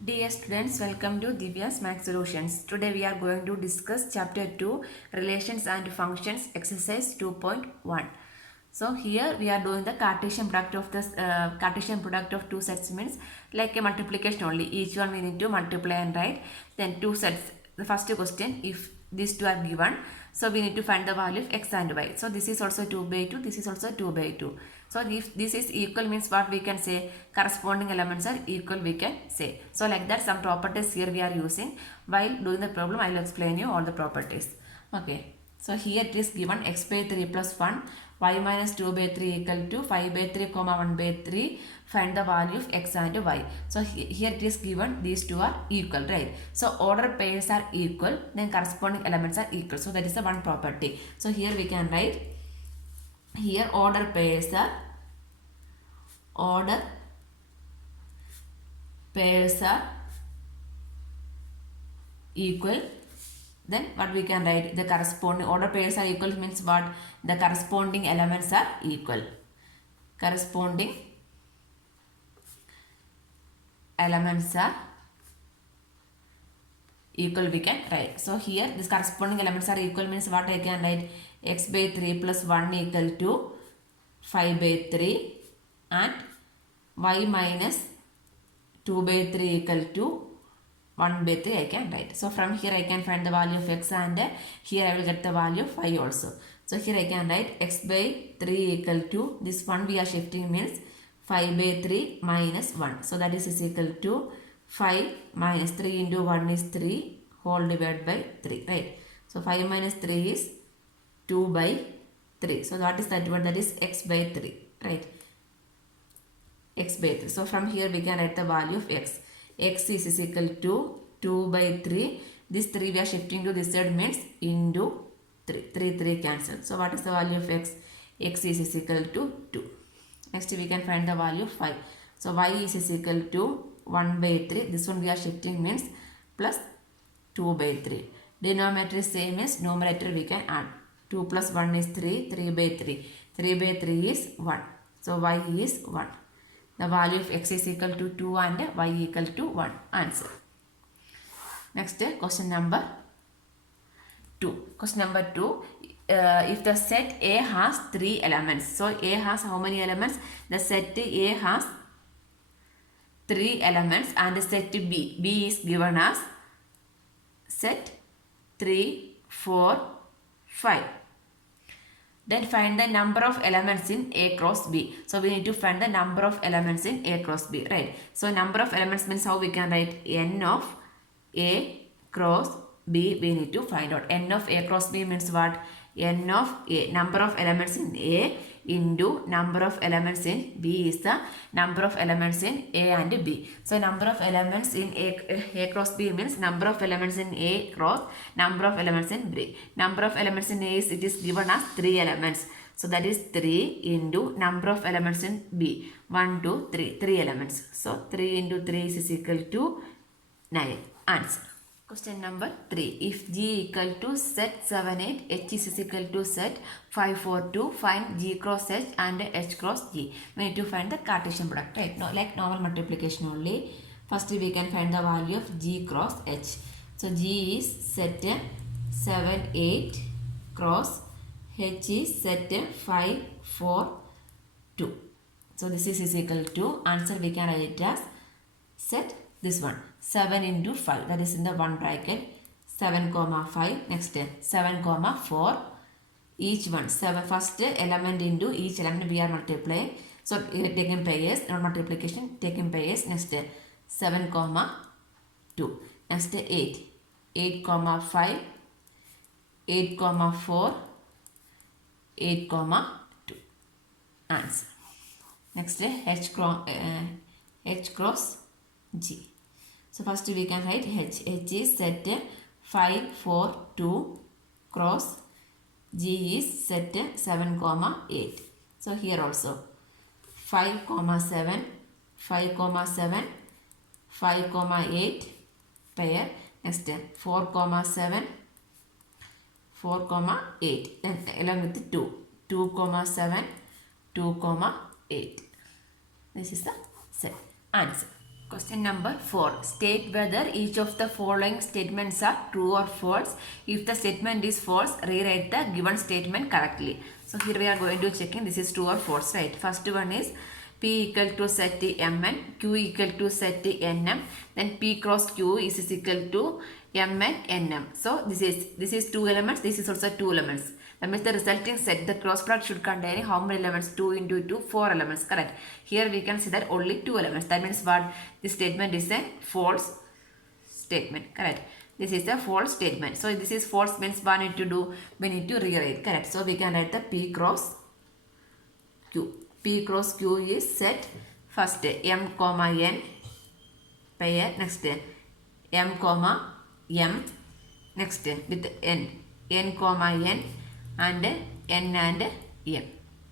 Dear students, welcome to Divya's Math Solutions. Today we are going to discuss Chapter 2, Relations and Functions, Exercise 2.1. So here we are doing the Cartesian product of the Cartesian product of two sets means like a multiplication only. Each one we need to multiply and write. Then two sets. The first question, if these two are given, so we need to find the value of x and y. So this is also 2 by 2. This is also 2 by 2. So if this is equal means what we can say, corresponding elements are equal we can say. So like that some properties here we are using. While doing the problem I will explain you all the properties. Okay. So here it is given x by 3 plus 1, y minus 2 by 3 equal to 5 by 3 comma 1 by 3. Find the value of x and y. So here it is given these two are equal, right? So order pairs are equal, then corresponding elements are equal. So that is the one property. So here we can write, here order pairs are equal. Then what we can write, the corresponding order pairs are equal means what, the corresponding elements are equal. Corresponding elements are equal we can write. So here this corresponding elements are equal means what I can write, x by 3 plus 1 equal to 5 by 3 and y minus 2 by 3 equal to 1 by 3 I can write. So from here I can find the value of x and here I will get the value of y also. So here I can write x by 3 equal to, this one we are shifting means 5 by 3 minus 1. So that is equal to 5 minus 3 into 1 is 3 whole divided by 3, right? So 5 minus 3 is 2 by 3. So what is that one? That is x by 3, right? X by 3. So from here we can write the value of x. X is equal to 2 by 3. This 3 we are shifting to this side means into 3. 3 cancel. So what is the value of x? X is equal to 2. Next we can find the value of y. So y is equal to 1 by 3. This one we are shifting means plus 2 by 3. Denominator is same as numerator we can add. 2 plus 1 is 3. 3 by 3. 3 by 3 is 1. So y is 1. The value of x is equal to 2 and y equal to 1. Answer. Next question number 2. Question number 2. If the set A has 3 elements. So A has how many elements? The set A has 3 elements and the set B is given as set 3, 4, 5. Then find the number of elements in A cross B. So we need to find the number of elements in A cross B, right? So number of elements means how we can write n of A cross B we need to find out. N of A cross B means what? N of A, number of elements in A into number of elements in B is the number of elements in A and B. So number of elements in A cross B means number of elements in A cross number of elements in B. Number of elements in A is, it is given as 3 elements. So that is 3 into number of elements in B. 1, 2, 3. 3 elements. So 3 into 3 is equal to 9. Answer. Question number 3. If G equal to set 7, 8, H is equal to set 5, 4, 2, find G cross H and H cross G. We need to find the Cartesian product, right? No, like normal multiplication only. First we can find the value of G cross H. So G is set 7, 8 cross H is set 5, 4, 2. So this is equal to, answer we can write it as set this one 7 into 5, that is in the one bracket, 7 comma 5. Next 7 comma 4, each one 7, first element into each element we are multiplying. So taking pairs, not multiplication, taking pairs. Next 7 comma 2. Next 8 comma 5, 8 comma 4, 8 comma 2. Answer. Next H cross G. So first we can write H. H is set 5, 4, 2 cross G is set 7, 8. So here also 5, 7, 5, 7, 5, 8 pair. Next 4, 7, 4, 8. Then along with 2, 2, 7, 2, 8. This is the set. Answer. Question number 4. State whether each of the following statements are true or false. If the statement is false, rewrite the given statement correctly. So here we are going to checking this is true or false, right? First one is P equal to set Mn, Q equal to set Nm, then P cross Q is equal to Mn Nm. So this is two elements, this is also two elements. That means the resulting set, the cross product should contain how many elements? 2 into 2, 4 elements, correct. Here we can see that only 2 elements. That means what? This statement is a false statement, correct. This is a false statement. So this is false means what need to do? We need to rewrite, correct. So we can write the P cross Q. P cross Q is set first M comma N pair, next M comma M, next with N comma N and N and M.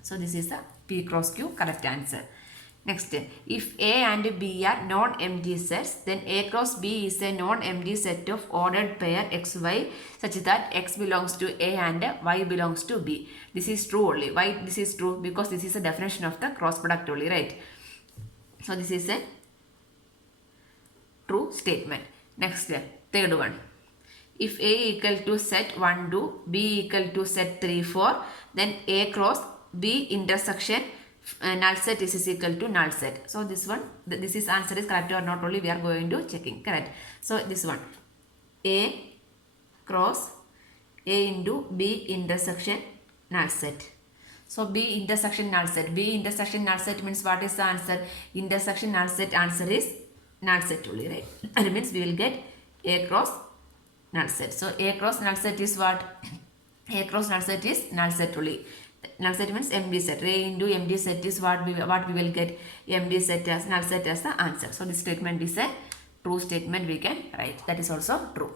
So this is the P cross Q correct answer. Next, if A and B are non-empty sets, then A cross B is a non-empty set of ordered pair XY such that X belongs to A and Y belongs to B. This is true only. Why this is true? Because this is a definition of the cross product only, right? So this is a true statement. Next, third one. If A equal to set 1, 2, B equal to set 3, 4, then A cross B intersection null set is equal to null set. So this one, this is answer is correct or not only we are going to checking, correct. So this one, A cross A into B intersection null set. So B intersection null set. B intersection null set means what is the answer? Intersection null set answer is null set only, right? And it means we will get A cross null set. So A cross null set is what? A cross null set is null set only. Null set means empty set. A into empty set is what we will get? Empty set as null set as the answer. So this statement is a true statement we can write. That is also true.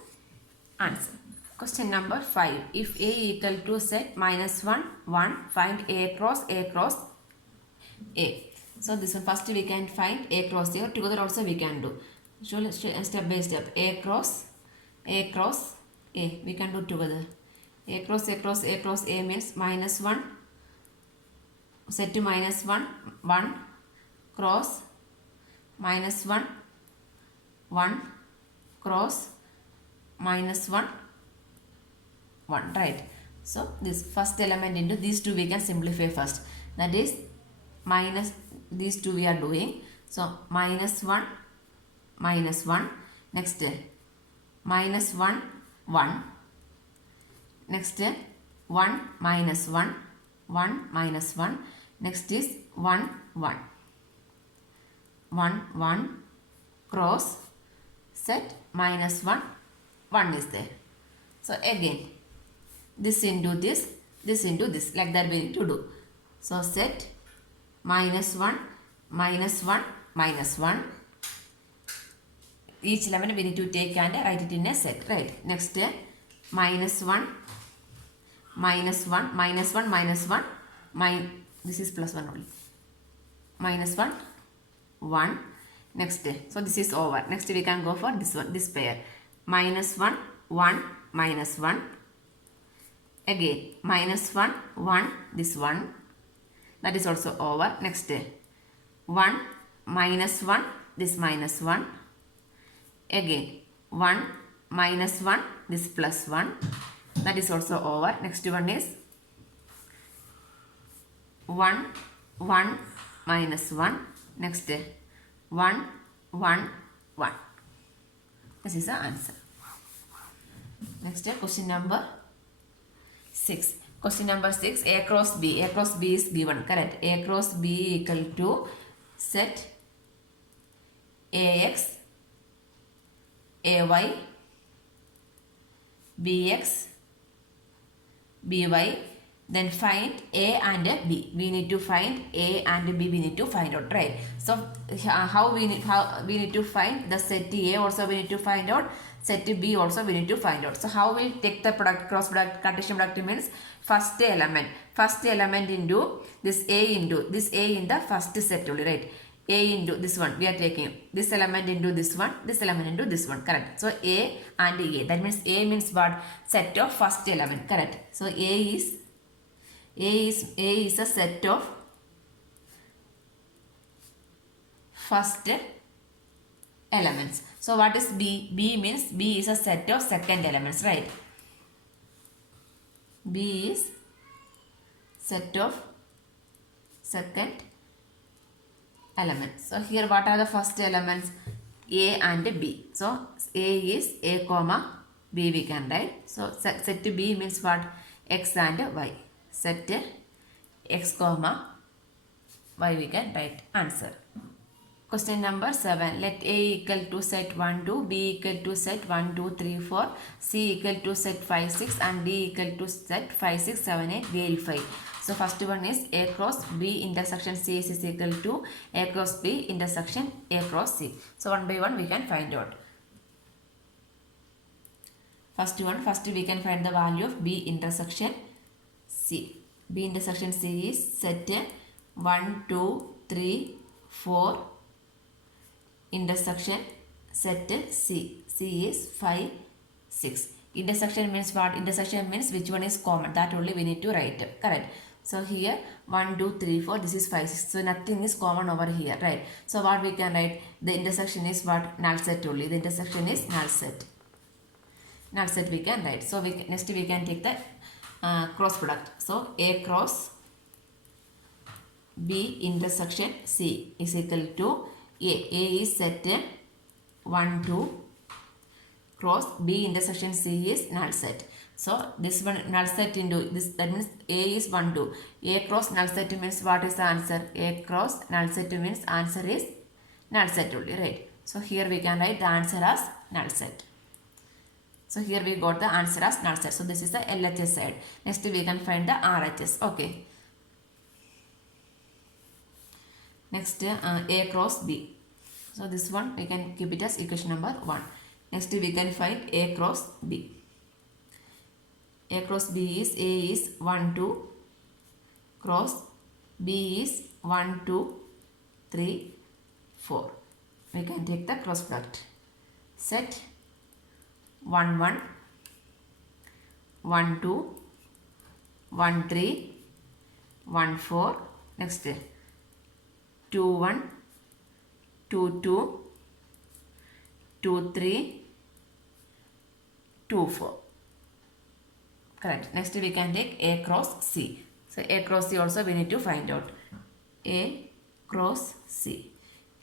Answer. Question number 5. If A equal to set minus 1, 1, find A cross A. So this one first we can find A cross A. Together also we can do. So step by step. A cross A. We can do together. A cross A means minus 1. Set to minus 1, 1 cross minus 1, 1 cross minus 1, 1, right. So this first element into these two we can simplify first. That is minus these two we are doing. So minus 1, next minus 1, 1, next 1 minus 1, 1 minus 1, next is 1, 1, 1, 1 cross set minus 1, 1 is there. So again this into this like that we need to do. So set minus 1, minus 1, minus 1. Each element we need to take and write it in a set, right? Next minus 1, minus 1, minus 1, minus 1, this is plus 1 only. Minus 1, 1. Next, so this is over. Next we can go for this one, this pair. Minus 1, 1, minus 1. Again, minus 1, 1, this one. That is also over. Next, 1, minus 1, this minus 1. Again, 1, minus 1, this plus 1. That is also over. Next one is 1, 1, minus 1. Next 1, 1, 1. This is the answer. Next question number 6. Question number 6. A cross B. A cross B is given. Correct. A cross B equal to set AX, AY, BX, BY, then find A and B. We need to find A and B. We need to find out, right? So how we need to find the set A also we need to find out. Set B also we need to find out. So how we'll take the product, cross product, Cartesian product means first element into this A into this A in the first set only, right? A into this one we are taking this element into this one, this element into this one, correct. So A and A, that means A means what? Set of first element, correct. So A is a set of first elements. So what is B? B means B is a set of second elements, right? B is set of second elements. So here what are the first elements? A and B. So A is A comma B we can write. So set B means what? X and Y. Set X comma Y we can write answer. Question number 7. Let A equal to set 1, 2, B equal to set 1, 2, 3, 4, C equal to set 5, 6 and D equal to set 5, 6, 7, 8. Verify. So first one is A cross B intersection C is equal to A cross B intersection A cross C. So one by one we can find out. First we can find the value of B intersection C. B intersection C is set 1, 2, 3, 4 intersection set C. C is 5, 6. Intersection means what? Intersection means which one is common. That only we need to write. Correct. So here 1, 2, 3, 4. This is 5, 6. So nothing is common over here. Right. So what we can write? The intersection is what? Null set only. The intersection is null set. Null set we can write. So next we can take the cross product. So A cross B intersection C is equal to A. A is set 1, 2 cross B intersection C is null set. So this one null set into this, that means A is 1, 2. A cross null set means what is the answer? A cross null set means answer is null set only, right? So here we can write the answer as null set. So here we got the answer as null set. So this is the LHS side. Next we can find the RHS. Okay. Next A cross B. So this one we can keep it as equation number 1. Next we can find A cross B. A cross B is A is 1, 2 cross B is 1, 2, 3, 4. We can take the cross product. Set 1, 1, 1, 2, 1, 3, 1, 4. Next 2, 1, 2, 2, 2, 3, 2, 4. Correct. Next we can take A cross C. So A cross C also we need to find out. A cross C.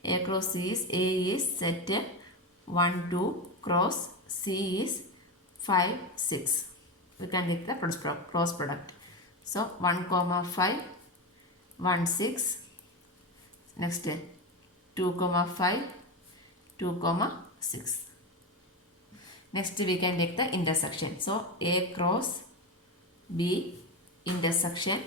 A cross C is A is set 1, 2 cross C is 5, 6. We can take the cross product. So 1, 5, 1, 6. Next 2, 5, 2, 6. Next we can take the intersection. So A cross B intersection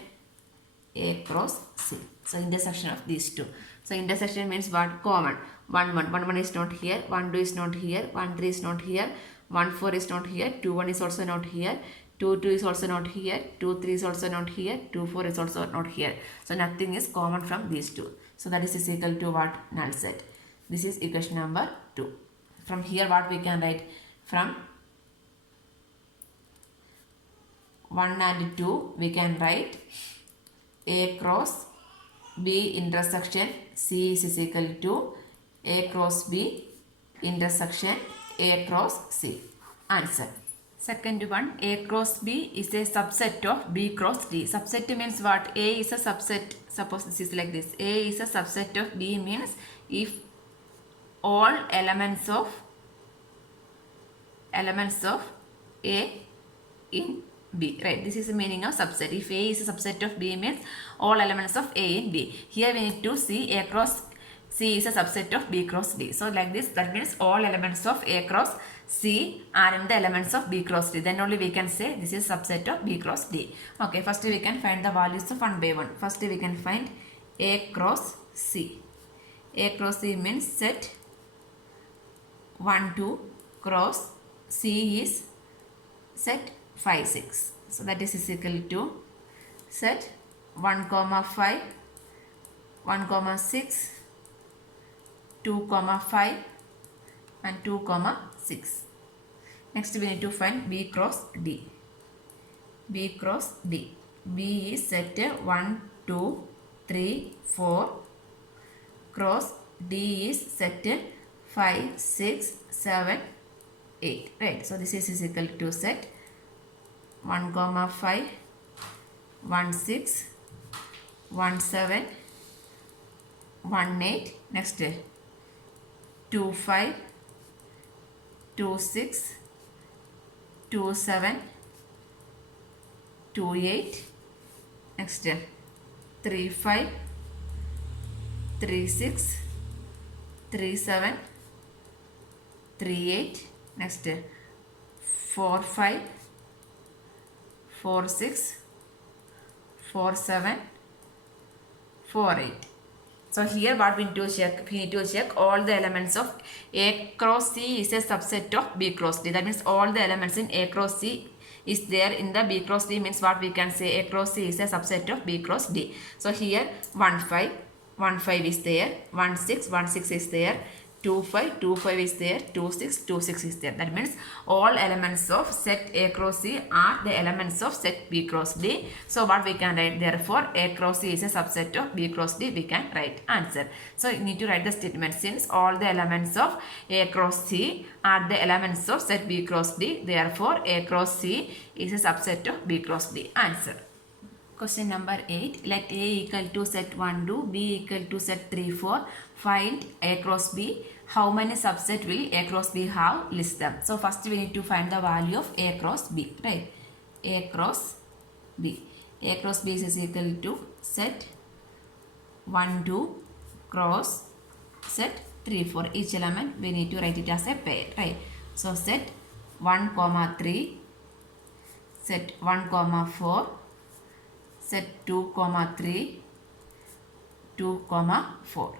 A cross C. So intersection of these two. So intersection means what? Common. 1, 1. 1, 1 is not here. 1, 2 is not here. 1, 3 is not here. 1, 4 is not here. 2, 1 is also not here. 2, 2 is also not here. 2, 3 is also not here. 2, 4 is also not here. So nothing is common from these two. So that is equal to what? Null set. This is equation number 2. From here what we can write? From 1 and 2 we can write A cross B intersection C is equal to A cross B intersection A cross C. Answer. Second one, A cross B is a subset of B cross D. Subset means what? A is a subset. Suppose this is like this. A is a subset of B means if all elements of A in B, right? This is the meaning of subset. If A is a subset of B means all elements of A in B. Here we need to see A cross C is a subset of B cross D. So like this, that means all elements of A cross C are in the elements of B cross D. Then only we can say this is subset of B cross D. Okay, first we can find the values of 1 by 1. First we can find A cross C. A cross C means set 1, 2 cross C is set 5, 6. So that is equal to set 1, 5, 1, 6, 2, 5 and 2, 6. Next we need to find B cross D. B cross D. B is set 1, 2, 3, 4 cross D is set 5, 6, 7, 8. Right. So this is equal to set 1 comma 5, 1 6, 1 7, 1 8. Next 2 5, 2 6, 2 7, 2 8. Next 3 5, 3 6, 3 7, 3 8. Next 4 5, 4 6, 4 7, 4 8. So here what we need to check? We need to check all the elements of A cross C is a subset of B cross D. That means all the elements in A cross C is there in the B cross D, means what we can say, A cross C is a subset of B cross D. So here 1 5, 1 5 is there, 1 6, 1 6 is there, 2 5, 2 5 is there, 2 6, 2 6 is there. That means all elements of set A cross C are the elements of set B cross D. So what we can write, therefore A cross C is a subset of B cross D, we can write answer. So you need to write the statement, since all the elements of A cross C are the elements of set B cross D, therefore A cross C is a subset of B cross D. Answer. Question number 8. Let A equal to set 1, 2, B equal to set 3, 4. Find A cross B. How many subset will A cross B have? List them. So first we need to find the value of A cross B. Right. A cross B. A cross B is equal to set 1, 2 cross set 3, 4. Each element we need to write it as a pair. Right. So set 1, comma 3. Set 1, comma 4. Set 2, comma 3, 2, comma 4.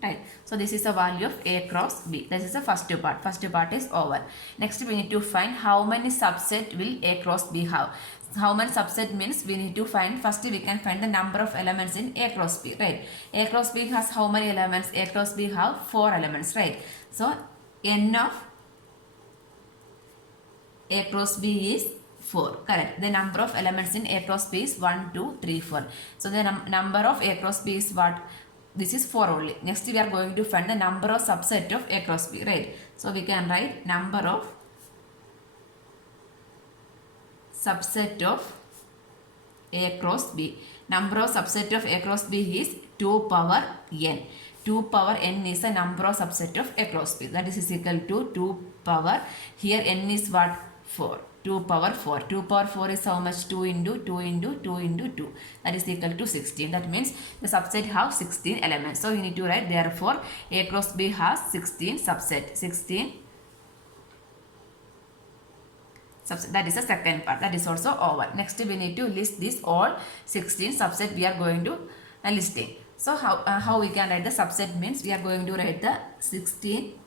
Right. So this is the value of A cross B. This is the first part. First part is over. Next we need to find how many subset will A cross B have. How many subset means we need to find, first we can find the number of elements in A cross B. Right. A cross B has how many elements? A cross B have 4 elements. Right. So n of A cross B is 4. Correct. The number of elements in A cross B is 1, 2, 3, 4. So the number of A cross B is what? This is 4 only. Next we are going to find the number of subset of A cross B. Right. So we can write number of subset of A cross B. Number of subset of A cross B is 2 power n. 2 power n is the number of subset of A cross B. That is equal to 2 power. Here n is what? 4. 2 power 4. 2 power 4 is how much? 2 into 2 into 2 into 2. That is equal to 16. That means the subset have 16 elements. So you need to write, therefore A cross B has 16 subset. 16 subset. That is the second part. That is also over. Next we need to list this all 16 subset we are going to listing. So how we can write the subset means we are going to write the 16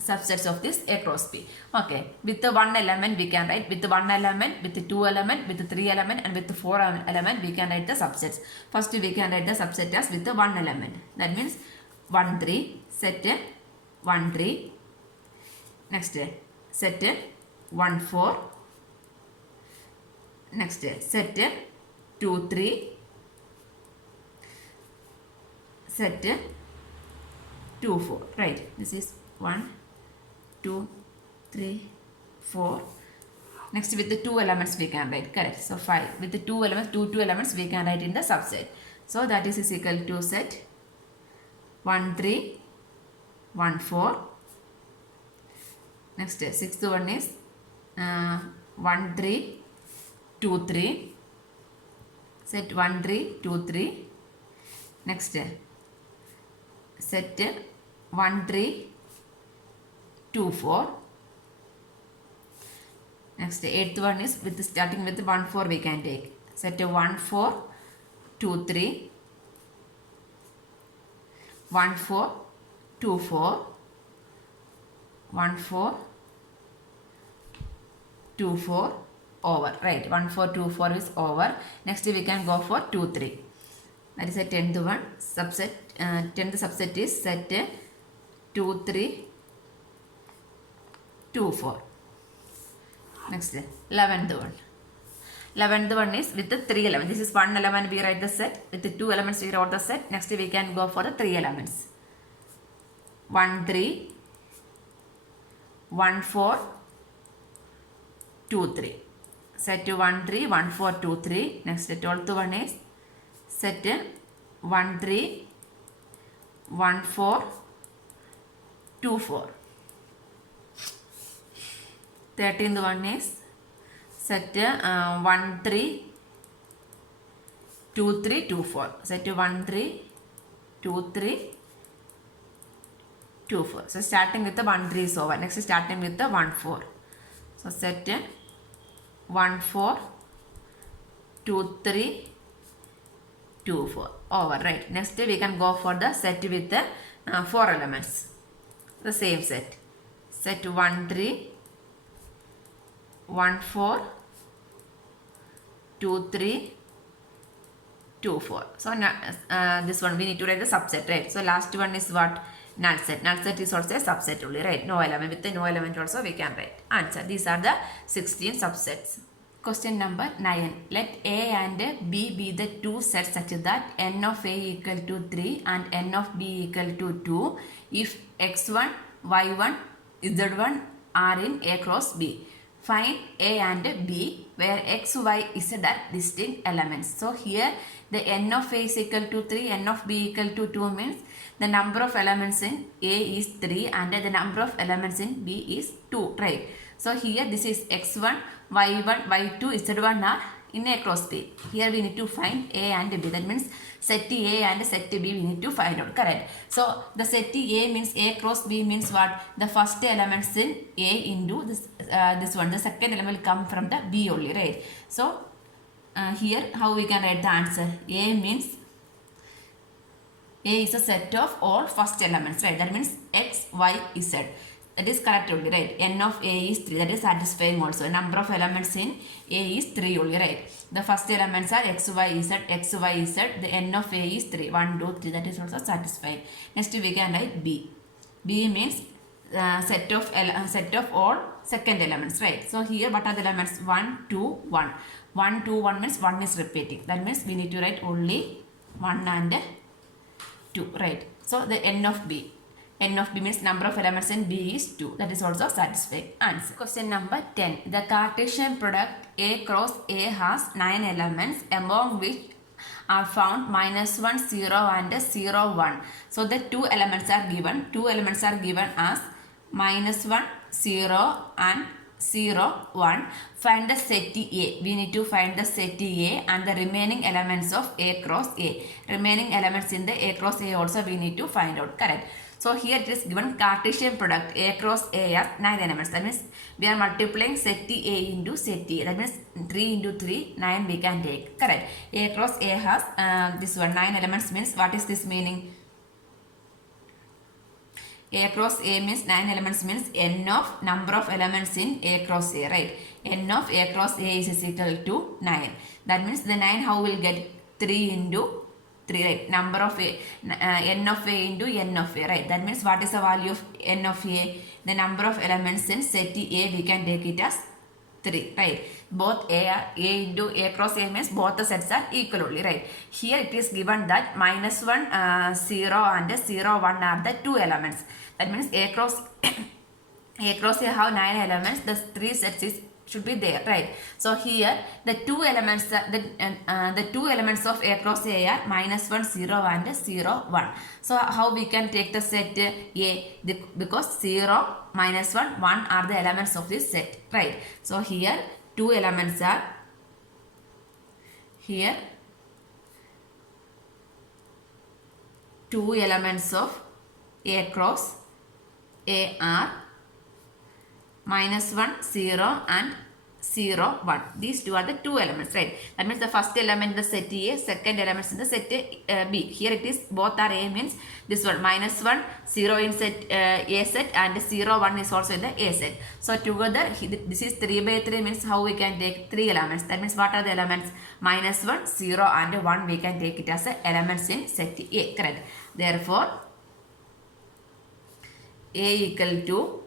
subsets of this A cross B. Okay. With the one element we can write, with the one element, with the two element, with the three element and with the four element we can write the subsets. First we can write the subset as with the one element. That means 1 3, set 1 3. Next set 1 4. Next set 2 3. Set 2 4. Right. This is 1 2 3 4. Next with the two elements we can write. Correct. So 5. With the two elements, two elements we can write in the subset. So that is equal to set 1 3 1 4. Next sixth one is 1 3 2 3. Set 1 3 2 3. Next set 1 3 2 4. Next eighth one is with starting with 1 4 we can take. Set 1 4 2 3. 1 4 2 4. 1 4 2 4 over. Right. 1 4 2 4 is over. Next we can go for 2 3. That is a 10th one. Subset 10th subset is set 2 3 2 4. Next 11th one. 11th one is with the 3 elements. This is one element, we write the set. With the 2 elements, we write the set. Next, we can go for the 3 elements. 1, 3, 1, 4, 2, 3. Set 1, 3, 1, 4, 2, 3. Next, the 12th one is set 1, 3, 1, 4, 2, 4. 13th one is set 1, 3, 2, 3, 2, 4. Set 1, 3, 2, 3, 2, 4. So starting with the 1, 3 is over. Next starting with the 1, 4. So set 1, 4, 2, 3, 2, 4 over, right? Next we can go for the set with the 4 elements. The same set. Set 1, 3, 1, 4, 2, 3, 2, 4. So this one we need to write the subset, right? So last one is what? Null set. Null set is also a subset only, right? No element. With the no element also we can write answer. These are the 16 subsets. Question number 9. Let A and B be the two sets such that n of A equal to 3 and n of B equal to 2 if x1, y1, z1 are in A cross B. Find A and B where x, y, z are distinct elements. So here the n of A is equal to 3, n of B equal to 2 means the number of elements in A is 3 and the number of elements in B is 2, right? So here this is x1, y1, y2, z1 are in A cross B. Here we need to find A and B. That means set A and set B we need to find out, correct? So the set A means A cross B means what? The first elements in A into this one. The second element will come from the B only, right? So here how we can write the answer? A means A is a set of all first elements, right? That means x, y, z. That is correct only, right? N of A is 3. That is satisfying also. Number of elements in A is 3 only, right? The first elements are x, y, z, x, y, z. The N of A is 3. 1, 2, 3. That is also satisfying. Next we can write B. B means set of all second elements, right? So here what are the elements? 1, 2, 1. 1, 2, 1 means 1 is repeating. That means we need to write only 1 and 2, right? So the N of B. N of B means number of elements in B is 2. That is also satisfying answer. Question number 10. The Cartesian product A cross A has 9 elements among which are found minus 1, 0 and 0, 1. So the two elements are given. Two elements are given as minus 1, 0 and 0, 1. Find the set A. We need to find the set A and the remaining elements of A cross A. Remaining elements in the A cross A also we need to find out, correct? So here it is given Cartesian product A cross A are 9 elements. That means we are multiplying set A into set A. That means 3 into 3, 9 we can take. Correct. A cross A has this one 9 elements means what is this meaning? A cross A means 9 elements means n of number of elements in A cross A, right? N of A cross A is equal to 9. That means the 9 how will get 3 into 3, right? Number of A, n of A into n of A, right? That means what is the value of n of A? The number of elements in set A we can take it as 3, right? Both A into A cross A means both the sets are equal only, right? Here it is given that minus 1, 0 and 0, 1 are the two elements. That means A cross A have 9 elements. The 3 sets should be there, right? So here the two elements the two elements of A cross A are minus 1, 0 and 0, 1. So how we can take the set A? Because 0, minus 1, 1 are the elements of this set, right? So here two elements are here. Two elements of A cross A are minus 1, 0 and 0, 1. These two are the two elements, right? That means the first element in the set A, second element in the set B. Here it is both are A means this one minus 1, 0 in set A set and 0, 1 is also in the A set. So together this is 3 by 3 means how we can take 3 elements. That means what are the elements? Minus 1, 0 and 1 we can take it as elements in set A, correct? Therefore A equal to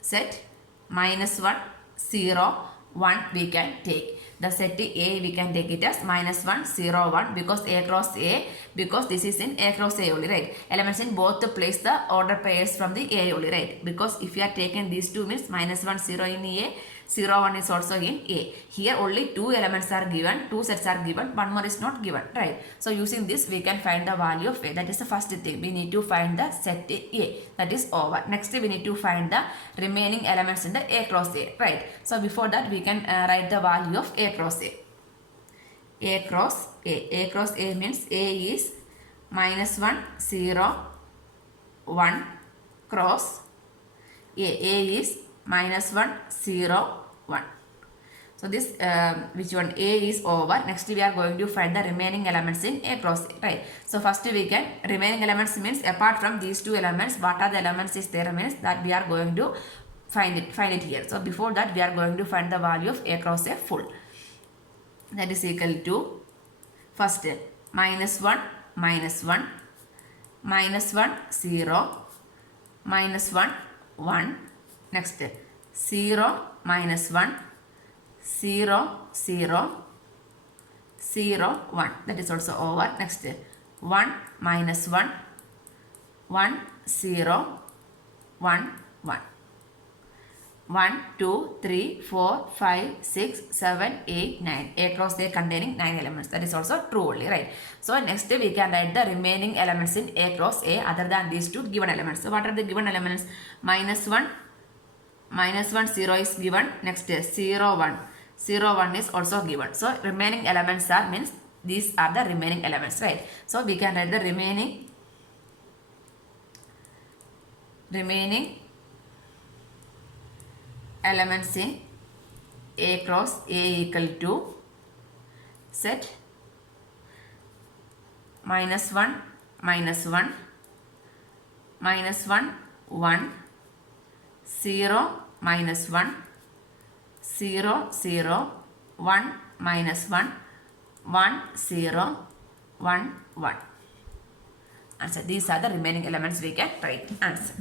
set minus 1, 0, 1 we can take. The set A we can take it as minus 1, 0, 1 because A cross A, because this is in A cross A only, right? Elements in both place the order pairs from the A only, right? Because if you are taking these two means minus 1, 0 in A, 0, 1 is also in A. Here only 2 elements are given, 2 sets are given, 1 more is not given, right? So using this we can find the value of A. That is the first thing. We need to find the set A. That is over. Next we need to find the remaining elements in the A cross A, right? So before that we can write the value of A cross A. A cross A. A cross A means A is minus 1, 0, 1 cross A. A is minus 1, 0, 1. So this which one? A is over. Next we are going to find the remaining elements in A cross A, right? So first we can, remaining elements means apart from these two elements, what are the elements is there means that we are going to find it here. So before that we are going to find the value of A cross A full. That is equal to first minus 1, minus 1, minus 1, 0, minus 1, 1. Next 0, minus 1, 0, 0, 0, 1. That is also over. Next 1, minus 1, 1, 0, 1, 1. 1, 2, 3, 4, 5, 6, 7, 8, 9. A cross A containing 9 elements. That is also true only, right? So next we can write the remaining elements in A cross A other than these two given elements. So what are the given elements? Minus 1, 0 is given. Next 0, 1. 0, 1 is also given. So remaining elements are means these are the remaining elements, right? So we can write the remaining elements in A cross A equal to set minus 1, minus 1, minus 1, 1, 0, minus 1, 0, 0, 1, minus 1, 1, 0, 1, 1. Answer. These are the remaining elements we can write. Answer.